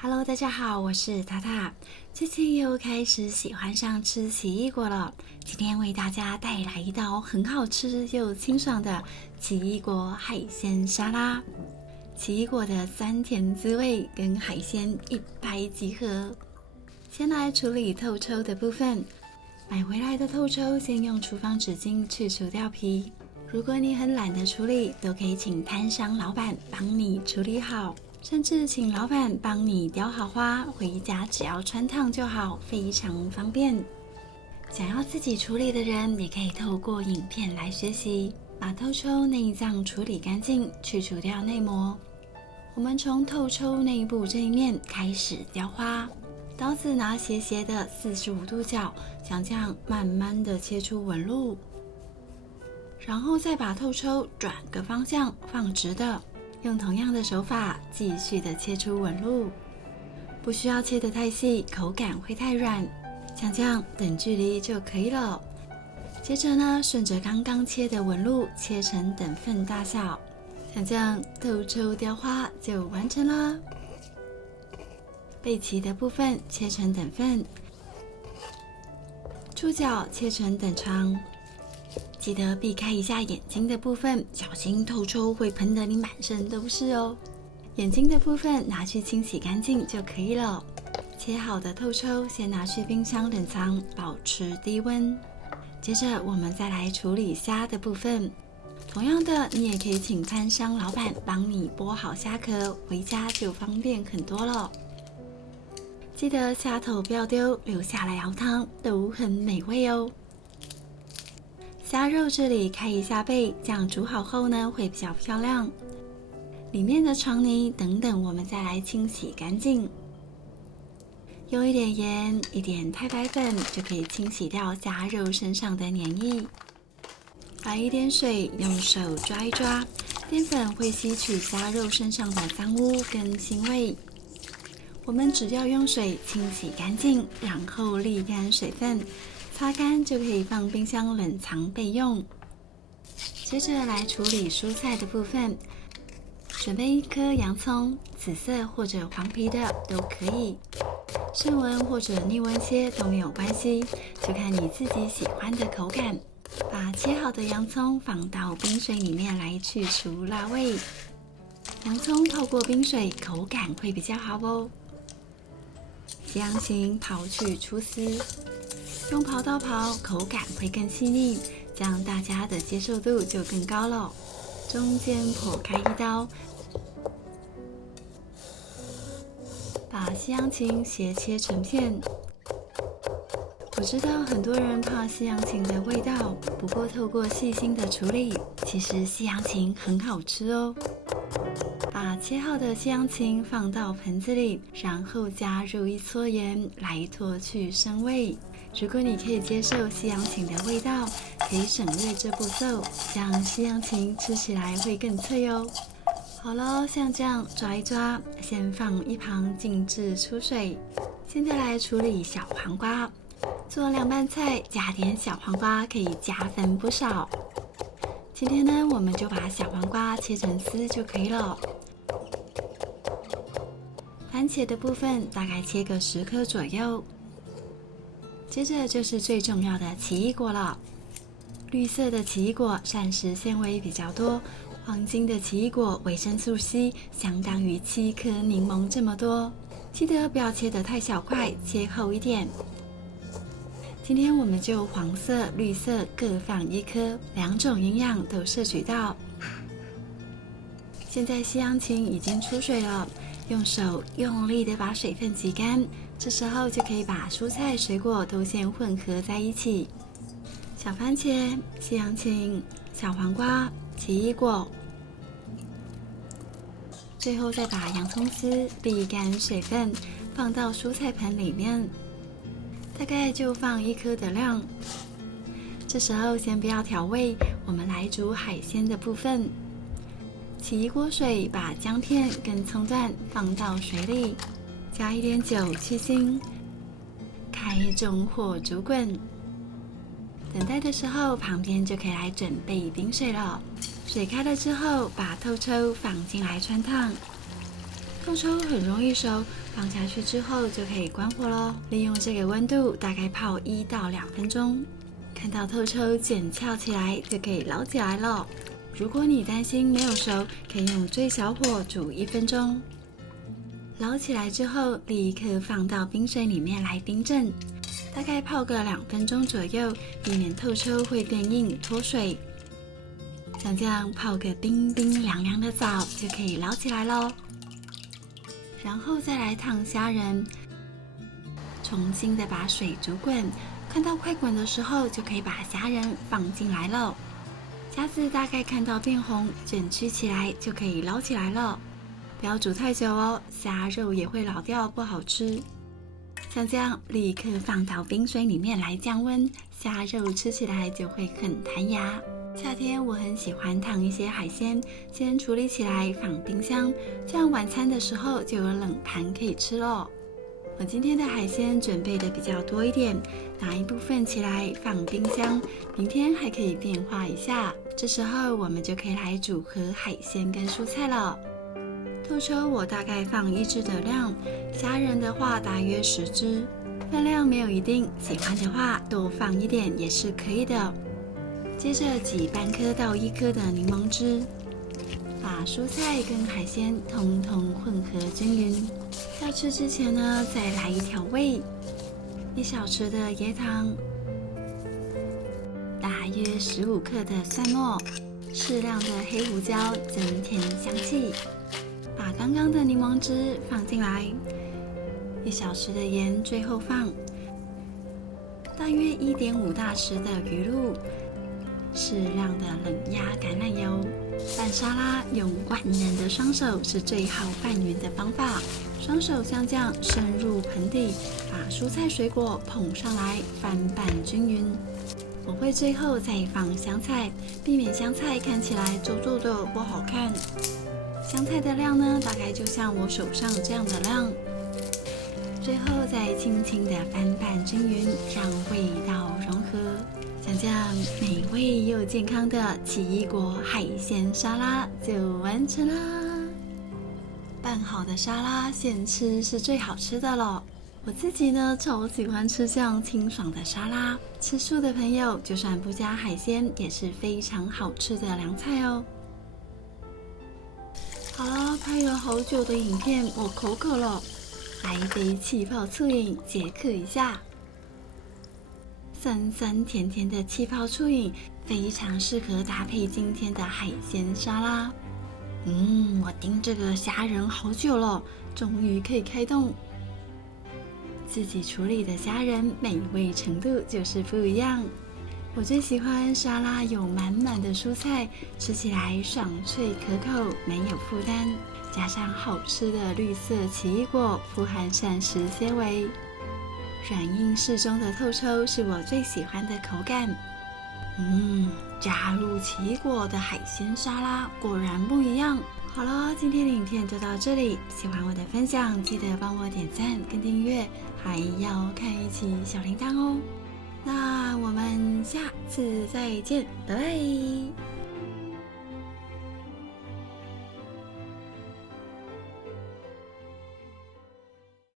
Hello， 大家好，我是塔塔。最近又开始喜欢上吃奇异果了。今天为大家带来一道很好吃又清爽的奇异果海鲜沙拉。奇异果的酸甜滋味跟海鲜一拍即合。先来处理透抽的部分。买回来的透抽，先用厨房纸巾去除掉皮。如果你很懒得处理，都可以请摊商老板帮你处理好。甚至请老板帮你雕好花，回家只要穿烫就好，非常方便。想要自己处理的人，也可以透过影片来学习。把透抽内脏处理干净，去除掉内膜。我们从透抽内部这一面开始雕花，刀子拿斜斜的45度角，像这样慢慢的切出纹路，然后再把透抽转个方向放直的。用同样的手法继续的切出纹路，不需要切得太细，口感会太软，像这样等距离就可以了。接着呢，顺着刚刚切的纹路切成等份大小，像这样透抽雕花就完成了。背鳍的部分切成等份，触角切成等长。记得避开一下眼睛的部分，小心透抽会喷得你满身都是哦。眼睛的部分拿去清洗干净就可以了。切好的透抽先拿去冰箱冷藏，保持低温。接着我们再来处理虾的部分。同样的，你也可以请摊商老板帮你剥好虾壳，回家就方便很多了。记得虾头不要丢，留下来熬汤都很美味哦。虾肉这里开一下背，这样煮好后呢会比较漂亮。里面的肠泥等等我们再来清洗干净。用一点盐、一点太白粉就可以清洗掉虾肉身上的黏液。来一点水，用手抓一抓，淀粉会吸取虾肉身上的脏污跟腥味。我们只要用水清洗干净，然后沥干水分。擦干就可以放冰箱冷藏备用。接着来处理蔬菜的部分，准备一颗洋葱，紫色或者黄皮的都可以，顺纹或者逆纹切都没有关系，就看你自己喜欢的口感。把切好的洋葱放到冰水里面来去除辣味。洋葱透过冰水，口感会比较好哦。西洋芹刨去粗丝。用刨刀刨，口感会更细腻，这样大家的接受度就更高了。中间剖开一刀，把西洋芹斜切成片。我知道很多人怕西洋芹的味道，不过透过细心的处理，其实西洋芹很好吃哦。把切好的西洋芹放到盆子里，然后加入一撮盐来脱去生味。如果你可以接受西洋芹的味道，可以省略这步骤，这样西洋芹吃起来会更脆哦。好了，像这样抓一抓，先放一旁静置出水。现在来处理小黄瓜，做凉拌菜加点小黄瓜可以加分不少。今天呢，我们就把小黄瓜切成丝就可以了。番茄的部分大概切个10颗左右。接着就是最重要的奇异果了。绿色的奇异果膳食纤维比较多，黄金的奇异果维生素 C 相当于7颗柠檬这么多。记得不要切得太小块，切厚一点。今天我们就黄色、绿色各放1颗，2种营养都摄取到。现在西洋芹已经出水了，用手用力的把水分挤干，这时候就可以把蔬菜水果都先混合在一起。小番茄、西洋芹、小黄瓜、奇异果，最后再把洋葱丝沥干水分放到蔬菜盆里面，大概就放1颗的量。这时候先不要调味，我们来煮海鲜的部分。起一锅水，把姜片跟葱段放到水里，加一点酒去腥，开中火煮滚。等待的时候，旁边就可以来准备冰水了。水开了之后，把透抽放进来穿烫。透抽很容易熟，放下去之后就可以关火咯。利用这个温度，大概泡1到2分钟。看到透抽卷翘起来，就可以捞起来了。如果你担心没有熟，可以用最小火煮1分钟。捞起来之后，立刻放到冰水里面来冰镇，大概泡个2分钟左右，避免透抽会变硬脱水。像这样泡个冰冰凉凉的澡就可以捞起来咯。然后再来烫虾仁，重新的把水煮滚，看到快滚的时候，就可以把虾仁放进来了。虾子大概看到变红，卷曲起来就可以捞起来了。不要煮太久哦，虾肉也会老掉，不好吃。像这样立刻放到冰水里面来降温，虾肉吃起来就会很弹牙。夏天我很喜欢烫一些海鲜，先处理起来放冰箱，这样晚餐的时候就有冷盘可以吃咯。我今天的海鲜准备的比较多一点，拿一部分起来放冰箱，明天还可以变化一下。这时候我们就可以来组合海鲜跟蔬菜了。透抽我大概放1只的量，虾仁的话大约10只，分量没有一定，喜欢的话多放一点也是可以的。接着挤半颗到1颗的柠檬汁，把蔬菜跟海鲜通通混合均匀。要吃之前呢，再来一调味，1小匙的椰糖，大约15克的蒜末，适量的黑胡椒增添香气。把刚刚的柠檬汁放进来，1小匙的盐最后放，大约1.5大匙的鱼露，适量的冷压橄榄油。拌沙拉用万能的双手是最好拌匀的方法，双手像这样深入盆底，把蔬菜水果捧上来，翻拌均匀。我会最后再放香菜，避免香菜看起来皱皱的不好看。香菜的量呢，大概就像我手上这样的量。最后再轻轻的翻拌均匀，让味道融合。像这样美味又健康的奇异果海鲜沙拉就完成啦！拌好的沙拉现吃是最好吃的了。我自己呢，超喜欢吃这样清爽的沙拉。吃素的朋友，就算不加海鲜，也是非常好吃的凉菜哦。好了，拍了好久的影片，我口渴了，来一杯气泡醋饮解渴一下。酸酸甜甜的气泡醋饮非常适合搭配今天的海鲜沙拉。我盯这个虾仁好久了，终于可以开动。自己处理的虾仁美味程度就是不一样。我最喜欢沙拉有满满的蔬菜，吃起来爽脆可口，没有负担，加上好吃的绿色奇异果，富含膳食纤维。软硬适中的透抽是我最喜欢的口感。加入奇异果的海鲜沙拉果然不一样。好了，今天的影片就到这里，喜欢我的分享记得帮我点赞跟订阅，还要开启小铃铛哦。那我们下次再见，拜拜。